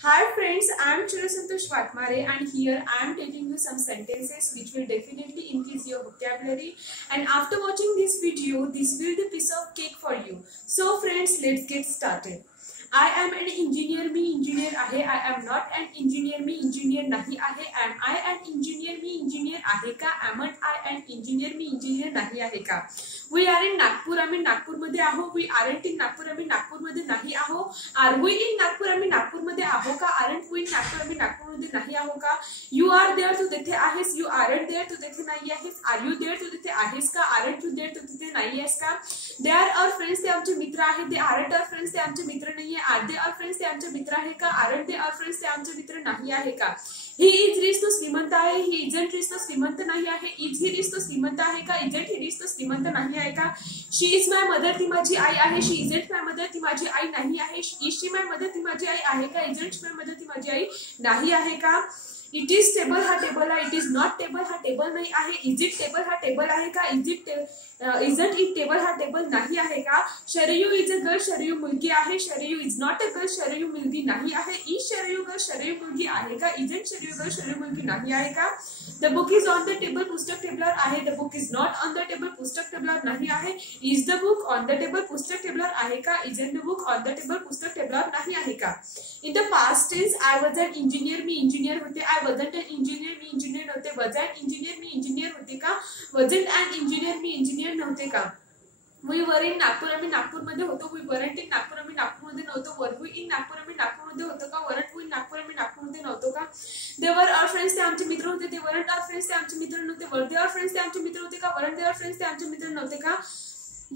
Hi friends, I am Chirasantosh Watmare and here I am telling you some sentences which will definitely increase your vocabulary, and after watching this video, this will be a piece of cake for you. So friends, let's get started. I am an engineer, me engineer आहे. I am not an engineer, me engineer नाही आहे. Am I an engineer, me engineer आहे का? Am I an engineer, me engineer नाही आहे का? We are in Nagpur, आम्ही नागपूरमध्ये आहो. We aren't in नागपूर, आम्ही नागपूरमध्ये नाही आहो. Are we in नागपूर, आम्ही नागपूरमध्ये आहो का? Aren't we in नागपूर, आम्ही नागपूरमध्ये नाही आहो का? You are there, तू तेथे आहेस. You aren't there, तू तेथे नाही आहेस. Are you there, तू तेथे आहेस का? Aren't you there, तू तेथे नाही आहेस का? They are our friends, ते आमचे मित्र आहेत. They aren't our friends, ते आमचे मित्र नाहीये. Are they our friends, ते आमचे मित्र आहे का? Aren't they our friends, ते आमचे मित्र नाही आहे का? He is rich, तो श्रीमंत आहे. He isn't rich, तो श्रीमंत नाही आहे. Is he rich, तो श्रीमंत आहे का? Isn't he rich, तो श्रीमंत नाही आहे का? She is my mother, ती माझी आई आहे. She isn't my mother, ती माझी आई नाही आहे. Is she my mother, ती माझी आई आहे का? Isn't she my mother, ती माझी आई नाही आहे का? It is table, हा टेबल आहे. It is not table, हा टेबल नाही आहे. Is it table, हा टेबल आहे का? Isn't it table, हा टेबल नाही आहे का? Sharayu is a girl, Sharayu मुलगी आहे. Sharayu is not a girl, Sharayu मुलगी नाही आहे. Is शरयू girl, शरयू मुलगी आहे का? Isn't शरयू girl, शरयू मुलगी नाही आहे का? The book is on the table, पुस्तक टेबलावर आहे. The book is not on the table, पुस्तक टेबलावर नाही आहे. Is the book on the table, पुस्तक टेबलावर आहे का? Isn't the book on the table, पुस्तक टेबलावर नाही आहे का? In the past tense, I was an engineer, me engineer होते. I wasn't an engineer, me engineer नव्हते. Was an engineer, me engineer होते का? Wasn't an engineer, me engineer नव्हते का? We were in नागपूर, आम्ही नागपूरमध्ये होतो. We weren't in नागपूर, आम्ही नागपूरमध्ये नव्हतो. Were we in नागपूर, आम्ही नागपूरमध्ये होतो का? Weren't we in नागपूर, आम्ही नागपूरमध्ये नव्हतो का? They were our friends, ते आमचे मित्र होते. They weren't our friends, ते आमचे मित्र नव्हते. Were they our friends, ते आमचे मित्र होते का? Weren't they our friends, ते आमचे मित्र नव्हते का?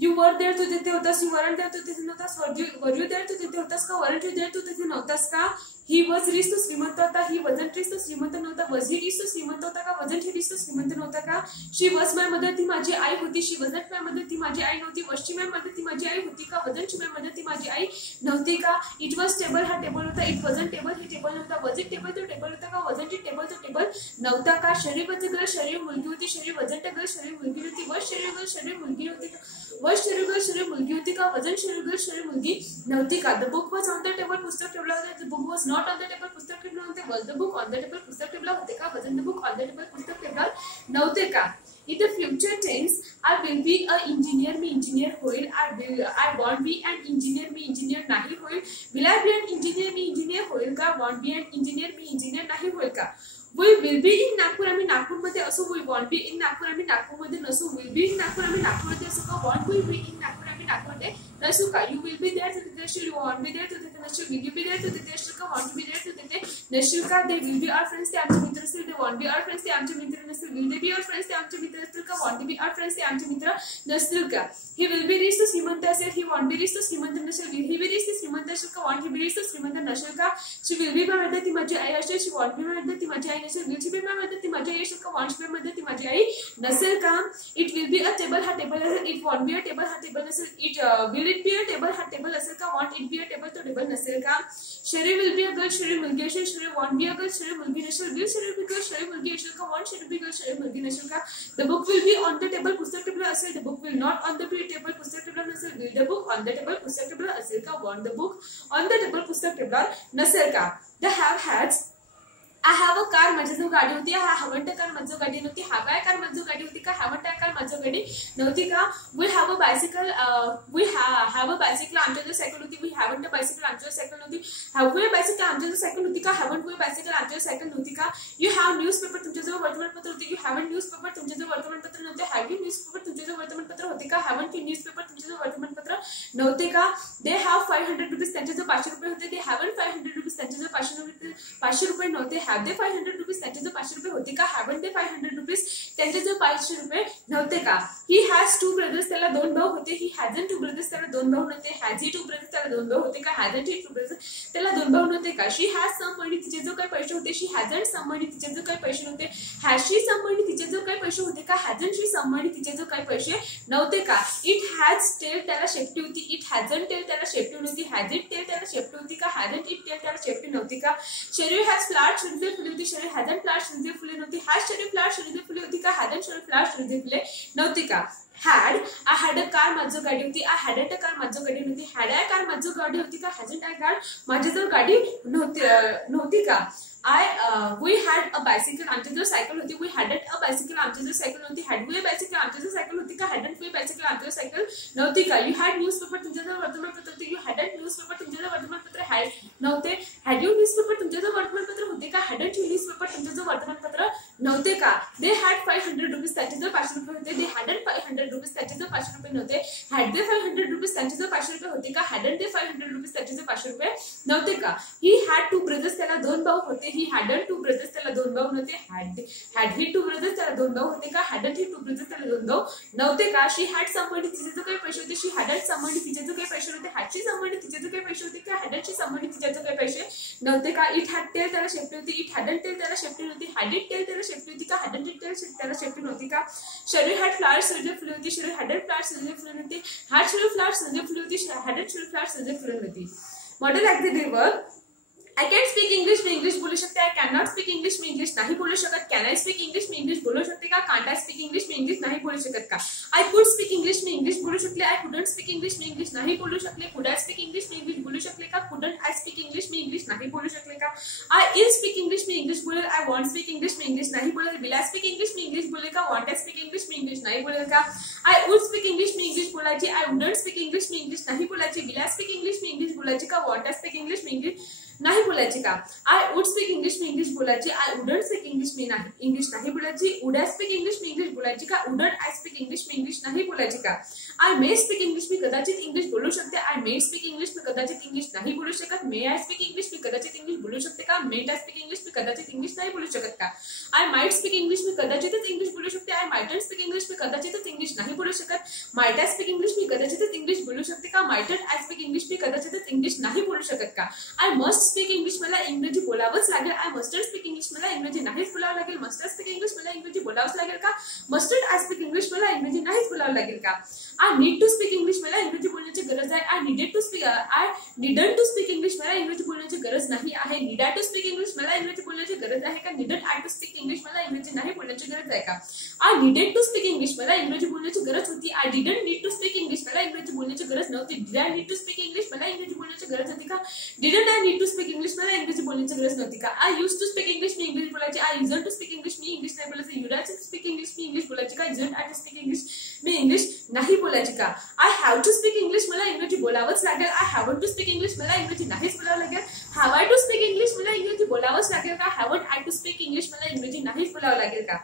You were there, तू तिथे होतास. You weren't there, तू तिथे नव्हतास. Were you there, तू तिथे होतास का? Weren't you there, तू तिथे नव्हतास का? He was rich, तो श्रीमंत होता. He wasn't rich, तो श्रीमंत नव्हता. Was he rich, तो श्रीमंत होता का? Wasn't he rich, तो श्रीमंत नव्हता का? She was my mother, ती माझी आई होती. She wasn't my mother, ती माझी आई नव्हती. Was she my mother, ती माझी आई होती का? Wasn't she my mother, ती माझी आई नव्हती का? It was table, हा टेबल होता. It wasn't table, हे टेबल नव्हता. Was it table, तो टेबल होता का? Wasn't it table, तो टेबल नव्हता का? शरीर was a girl, शरीर मुलगी होती. शरीर wasn't a girl, शरीर मुलगी नव्हती. Was शरीर girl, शरीर मुलगी होती का? Was शरीर girl, शरीर मुलगी होती का? Wasn't शरीर girl, शरीर मुलगी नव्हती का? The book was on the table, पुस्तक टेबलावर होते. The book was not on the table, पुस्तक टेबलावर होते. Was the book on the table, पुस्तक टेबलावर होते का? Wasn't the book on the table, पुस्तक टेबलावर नव्हते का? In the future tense, I will be a engineer, me engineer होईल. I won't be an engineer, me engineer नाही होईल. Will I be an engineer, me engineer होईल का? Won't be an engineer, me engineer नाही होईल का? We will be in Nagpur, आम्ही नागपूरमध्ये असू. We won't be in Nagpur, आम्ही नागपूरमध्ये नसू. Will be in नागपूर, आम्ही नागपूरमध्ये असू का? Won't we be in Nagpur, आम्ही नागपूरमध्ये नसू का? You will be there, तू तिथे असशील. You won't be there, तू तिथे नसशील. Will you be there, तू तिथे असशील का? Won't you be there, तू तिथे नसशील का? They will be our friends, ते आमचे मित्र असतील. They won't be our friends, ते आमचे मित्र नसतील. Will they be our friends, ते आमचे मित्र असतील का? Won't they be our friends, ते आमचे मित्र नसतील का? He will be rich, तो श्रीमंत असेल. He won't be rich, तो श्रीमंत नसेल. Will he be rich, ते श्रीमंत असेल का? Won't he be rich, तो श्रीमंत नसेल का? She will be my mother, ती माझी आई असेल. She won't be my mother, ती माझी आई नसेल. Will she be my mother, ती माझी आई असेल का? Won't she be my mother, ती माझी आई नसेल का? It will be a table, हा टेबल असेल. It won't be a table, हा टेबल नसेल. Will it be a table, हा टेबल असेल का? Won't it be a table, तो टेबल नसेल का? शरीर will be a girl, शरीर मुलगी असेल. शरीर won't be a girl, शरीर मुलगी नसेल. Will शरीर be girl, शरीर मुलगी असेल का? Won't शरीर be girl, शरीर मुलगी नसेल का? The book will be on the table, पुस्तक टेबल असेल. The book will not on the table, पुस्तक टेबल नसेल. Will the book on the table, पुस्तक टेबल असेल का? Won't the book on the table, पुस्तक टेबल नसेल का? The have hats, I have a car, माझ्याजवळ गाडी होती. I haven't a car, माझ्याजवळ गाडी नव्हती. Have I a car, माझ्याजवळ गाडी होती का? Haven't I a car, माझ्याजवळ गाडी नव्हती का? We have a bicycle, we have a bicycle, आमच्याजवळ सायकल होती. We haven't a bicycle, आमच्याजवळ सायकल नव्हती. Have we a bicycle, आमच्याजवळ सायकल होती का? Haven't we a bicycle, आमच्याजवळ सायकल नव्हती का? You have newspaper, तुमच्याजवळ वर्तमानपत्र होते. You haven't newspaper, तुमच्याजवळ वर्तमानपत्र नव्हते. Have you newspaper, तुमच्याजवळ वर्तमानपत्र होते का? Haven't you newspaper, तुमच्याजवळ वर्तमानपत्र नव्हते का? They have 500 rupees, त्यांच्याजवळ 500 रुपये होते. They haven't 500 rupees, त्यांच्याजवळ 500 रुपये नव्हते. Have they 500 rupees, त्यांच्याजवळ 500 रुपये होते का? Haven't they 500 rupees, त्यांच्याजवळ 500 रुपये नव्हते का? He has 2 brothers, त्याला 2 भाऊ होते. He hasn't 2 brothers, त्याला 2 भाऊ नव्हते. Has he 2 brothers, त्याला 2 भाऊ होते का? Hasn't he 2 brothers, त्याला 2 भाऊ नव्हते का? She has some money, तिच्याजवळ काही पैसे होते. She hasn't some money, तिच्याजवळ काही पैसे नव्हते. Has she some money, तिच्याजवळ काही पैसे होते का? Hasn't she some money, तिच्याजवळ काही पैसे नव्हते का? It has tail, त्याला शेपटी होती. It hasn't tail, त्याला शेपटी नव्हती. Has it tail, त्याला शेपटी होती का? Hasn't it tail, त्याला शेपटी नव्हती का? शरीर has flowers, शरीर फुले होती. शरीर hasn't flowers, शरीर फुले नव्हती. Has शरीर flowers, शरीर फुले होती का? Hasn't शरीर flowers, शरीर फुले नव्हती का? had, I had a car माझं गाडी होती, I hadn't a car माझं गाडी नव्हती, had I a car माझं गाडी होती का, hasn't I car माझ्याजवळ गाडी नव्हती का. We had a bicycle आमच्याजवळ सायकल होती, we hadn't a bicycle आमच्याजवळ सायकल नव्हती, had we a bicycle आमच्याजवळ सायकल होती का, hadn't we a bicycle आमच्याजवळ सायकल नव्हती का. You had newspaper तुमच्याजवळ वर्तमानपत्र होते, you hadn't newspaper तुमच्याजवळ वर्तमानपत्र नव्हते, had you newspaper तुमच्याजवळ वर्तमानपत्र होते का, hadn't you newspaper तुमच्याजवळ वर्तमानपत्र नव्हते का. They had 500 rupees त्याच्याजवळ 500 रुपये होते, they hadn't 500 rupees त्याच्याजवळ 500 रुपये नव्हते, had they 500 rupees त्यांच्याजवळ 500 रुपये होते का, hadn't they 500 rupees त्याच्याजवळ 500 रुपये नव्हते का. He had 2 brothers त्याला 2 भाऊ होते, he hadn't 2 brothers त्याला 2 भाऊ नव्हते, had he 2 brothers त्याला 2 भाऊ होते का, hadn't he 2 brothers त्याला 2 भाऊ नव्हते का. She had some money तिचे जो काही पैसे होते, she hadn't some money तिचे जो काही पैसे होते, had she some money तिचे जो काही पैसे होते का, hadn't she some money तिचे जो काही पैसे नव्हते का. It had tail त्याला शेपटी होती, it hadn't tail त्याला शेपटी नव्हती, had it tail त्याला शेपटी होती का, hadn't it tail त्याला शेपटी नव्हती का. शरीर had flowers सूर्य फुले होती, शरीर hadn't flowers सूर्य फुले नव्हती, had शरीर flowers सूर्य फुले होती, hadn't शरीर flowers सूर्य फुले नव्हती. Model active I can't speak English me English बोलू शकते, I cannot speak English me English नाही बोलू शकत, can I speak English me English बोलू शकते का, can't I speak English me English नाही बोलू शकत का. I could speak English me English बोलू शकले, I couldn't speak English me English नाही बोलू शकले, could I speak English me English बोलू शकले का, couldn't I speak English me English नाही बोलू शकले का. I will speak English me English बोलेल, I won't speak English me English नाही बोलेल, will I speak English me English बोलेल का, won't I speak English me English नाही बोलेल का. I would speak English me English बोलायची, I wouldn't speak English me English नाही बोलायची, will I speak English me English बोलायची का, won't I speak English me English नाही बोलायची का. I would speak English me English बोलायची, I wouldn't speak English me English नाही बोलायची, would I speak English me English बोलायची का, wouldn't I speak English me English नाही बोलायची का. I may speak English मी कदाचित इंग्लिश बोलू शकते, I may speak English मी कदाचित इंग्लिश नाही बोलू शकत, may I speak English मी कदाचित इंग्लिश बोलू शकते का, may I speak English मी कदाचित इंग्लिश नाही बोलू शकत का. I might speak English मी कदाचितच इंग्लिश बोलू शकते, I mightn't speak English मी कदाचितच इंग्लिश नाही बोलू शकत, might I speak English मी कदाचितच इंग्लिश बोलू शकते का, mightn't I speak English मी कदाचितच इंग्लिश नाही बोलू शकत का. I must speak English मला इंग्रजी बोलावंच लागेल, I mustn't speak English मला इंग्रजी नाहीच बोलावं लागेल, must I speak English मला इंग्रजी बोलावंच लागेल का, mustn't I speak English मला इंग्रजी नाहीच बोलावं लागेल का. I need to speak English मला इंग्रजी बोलण्याची गरज आहे, I didn't to speak English मला इंग्रजी बोलण्याची गरज नाही आहे, need I to speak English मला इंग्रजी बोलण्याची गरज आहे का, needn't I to speak English मला इंग्रजी नाही बोलण्याची गरज आहे का. I needed to speak English मला इंग्रजी बोलण्याची गरज होती, I didn't need to speak English मला इंग्रजी बोलण्याची गरज नव्हती, did I need to speak English मला इंग्रजी बोलण्याची गरज होती का, didn't I need to speak English मला इंग्रजी बोलण्याची गरज नव्हती का. I used to speak English me English बोलायची, I used to speak English me English नाही बोलायची, you used to speak English me English बोलायची का, used I to speak English me English नाही बोलायची का. I have to speak English मला इंग्रजी बोलावंच लागेल, I haven't to speak English मला इंग्रजी नाहीच बोलावं लागेल, have I to speak English मला इंग्रजी बोलावंच लागेल का, haven't I to speak English मला इंग्रजी नाहीच बोलावं लागेल का.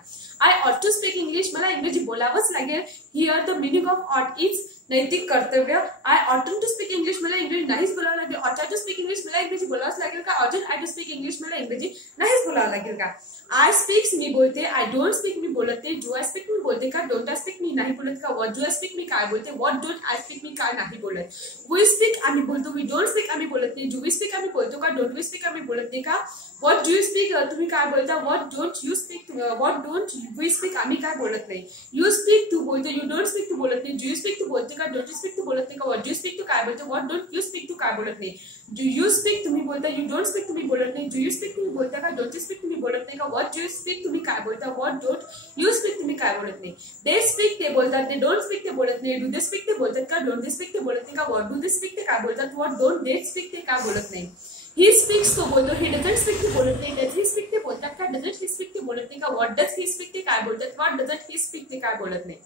I ought to speak English मला इंग्रजी बोलावंच लागेल, here the meaning of ought is नैतिक कर्तव्य. I oughtn't to speak English मला इंग्रजी नाहीच बोलावं लागेल, ought I to speak English मला इंग्रजी बोलावंच लागेल का, oughtn't I to speak English मला इंग्रजी नाहीच बोलावं लागेल का. I speaks मी बोलते, I don't speak मी बोलत नाही, do I speak मी बोलते का, don't I speak मी नाही बोलत का, what do I speak मी काय बोलते, what don't I speak मी काय नाही बोलत. We speak आम्ही बोलतो, we don't speak आम्ही बोलत नाही, do we speak आम्ही बोलतो का, don't we speak आम्ही बोलत नाही का. What do you speak तुम्ही काय बोलता, what don't you speak what don't we speak आम्ही काय बोलत नाही. You speak तू बोलतो, you don't speak तू बोलत नाही, do you speak तू बोलते का, don't you speak तू बोलत नाही का, what do you speak तू काय बोलतो, what don't you speak तू काय बोलत नाही. Do you speak तुम्ही बोलता, you don't speak तुम्ही बोलत नाही, do you speak तुम्ही बोलता का, don't you speak तुम्ही बोलत नाही का, what do you speak तुम्ही काय बोलता, what don't you speak तुम्ही काय बोलत नाही. They speak ते बोलतात, they don't speak ते बोलत नाही, do they speak ते बोलतात का, don't they speak ते बोलत नाही का, what do they speak ते काय बोलतात, what don't they speak ते काय बोलत नाही. He speaks तो बोलतो, he doesn't speak ते बोलत नाही, does he speak ते बोलतात का, doesn't he speak ते बोलत नाही का, what does he speak ते काय बोलतात, what doesn't he speak ते काय बोलत नाही.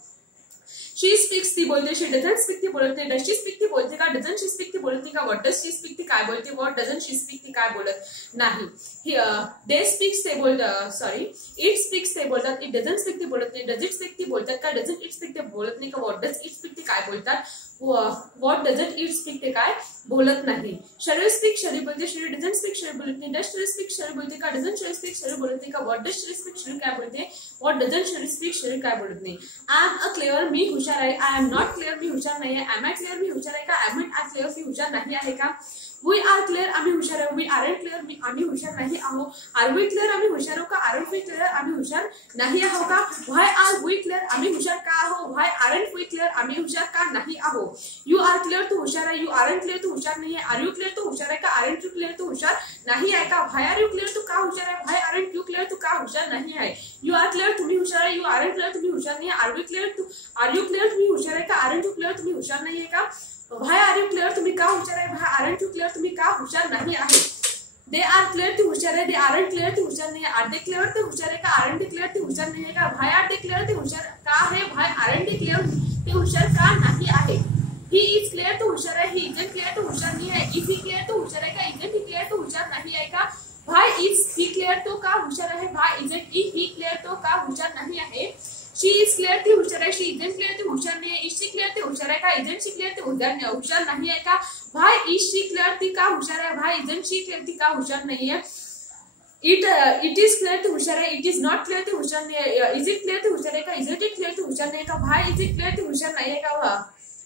She speaks ती बोलते, she doesn't speak ती बोलत नाही, does she speak ती बोलते का, doesn't she speak ती बोलत नाही का, what does she speak ती काय बोलते, what doesn't she speak ती काय बोलत नाही. They speaks ते बोलतात, it speaks ते बोलतात, it doesn't speak ती बोलत नाही, does it speak ती बोलतात का, doesn't it speak ते बोलत नाही का, what does it speak ती काय बोलतात, what doesn't it speak ते काय बोलत नाही. शरीर speak शरीर बोलते, शरीर doesn't speak शरीर बोलत नाही, does शरीर speak शरीर बोलते का, doesn't शरीर speak शरीर बोलत नाही का, what does शरीर speak शरीर काय बोलते, what doesn't शरीर speak शरीर काय बोलत नाही. I am a clear मी हुशार आहे, I am not clear मी हुशार नाही आहे, am I clear मी हुशार आहे का, am I clear मी हुशार नाही आहे का. We are clear आम्ही हुशार आहे, वी आरंट क्लिअर आम्ही हुशार नाही आहो. आर वी क्लिअर आम्ही हुशार आहो का. आरंट वी क्लिअर आम्ही हुशार नाही आहो का. व्हाय आर वी क्लिअर आम्ही हुशार का आहो. व्हाय आरंट वी क्लिअर आम्ही हुशार का नाही आहो. यू आर क्लिअर तू हुशार आहे. यू आरंट क्लिअर तू हुशार नाही आहे. आर यू क्लिअर तू हुशार आहे का. आरंट यू क्लिअर तू हुशार नाही आहे का. व्हाय आर यू क्लिअर तू का हुशार आहे. व्हाय आरंट यू क्लिअर तू का हुशार नाही आहे. यू आर क्लिअर तुम्ही हुशार आहे. यू आरंट क्लिअर तुम्ही हुशार नाही आहे. आर वी क्लिअर तू आर यू क्लिअर तुम्ही हुशार आहे का. आरंट यू क्लिअर तुम्ही हुशार नाही आहे का. व्हाय आर यू क्लिअर तुम्ही का हुशार आहे. व्हाय आरंट यू क्लिअर तुम्ही का हुशार नाही आहे. दे आर क्लिअर ते हुशार आहे. दे आरंट क्लिअर ते हुशार नाही आहे. आर दे क्लिअर ते हुशार आहे का. आरंट दे क्लिअर ते हुशार नाही आहे का. व्हाय आर दे क्लिअर ते हुशार का आहे. व्हाय आरंट दे क्लिअर ते हुशार का नाही आहे. ही इज क्लिअर तो हुशार आहे. ही इजंट क्लिअर तो हुशार नाही आहे. इज ही क्लिअर तो हुशार आहे का. इजंट ही क्लिअर तो हुशार नाही आहे का. व्हाय इज ही क्लिअर तो का हुशार आहे. व्हाय इजंट ही क्लिअर तो का हुशार नाही आहे. शी इज क्लिअर ती हुशार आहे. शी इजंट क्लिअर ते हुशार नाही आहे. इज शी क्लिअर ते हुशार आहे का. इजंट शी क्लिअर ते हुशार नाही आहे का. व्हाय इज शी क्लिअर ती का हुशार आहे. व्हाय इजंट शी क्लिअर ती का हुशार नाही आहे. इट इज क्लिअर ते हुशार आहे. इट इज नॉट क्लिअर ते हुशार नाही आहे. इज इट क्लिअर ते हुशार आहे का. इज इट क्लिअर ते हुशार नाही का. व्हाय इज इट क्लिअर ते हुशार नाही आहे का.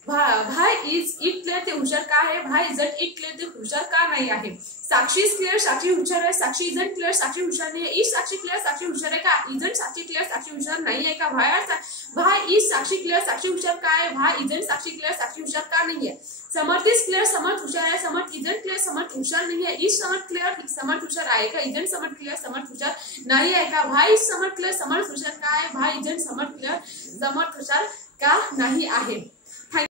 व्हाय इज इट क्लिअर ते हुशार का आहे. व्हाय इजंट इट क्लिअर ते हुशार का नाही आहे. साक्षी इज क्लिअर साक्षी हुशार आहे. साक्षी इजंट क्लिअर साक्षी हुशार नाही आहे. इज साक्षी क्लिअर साक्षी हुशार आहे का. इजंट साक्षी क्लिअर साक्षी हुशार नाही आहे का. व्हाय इज साक्षी क्लिअर साक्षी हुशार का आहे. व्हाय इजंट साक्षी क्लिअर साक्षी हुशार का नाही आहे. समर्थ इज क्लिअर समर्थ हुशार आहे. समर्थ इजंट क्लिअर समर्थ हुशार नाही आहे. इज समर्थ क्लिअर समर्थ हुशार आहे का. इजंट समर्थ क्लिअर समर्थ हुशार नाही आहे का. व्हाय इज समर्थ क्लिअर समर्थ हुशार का आहे. व्हाय इजंट समर्थ क्लिअर समर्थ हुशार का नाही आहे.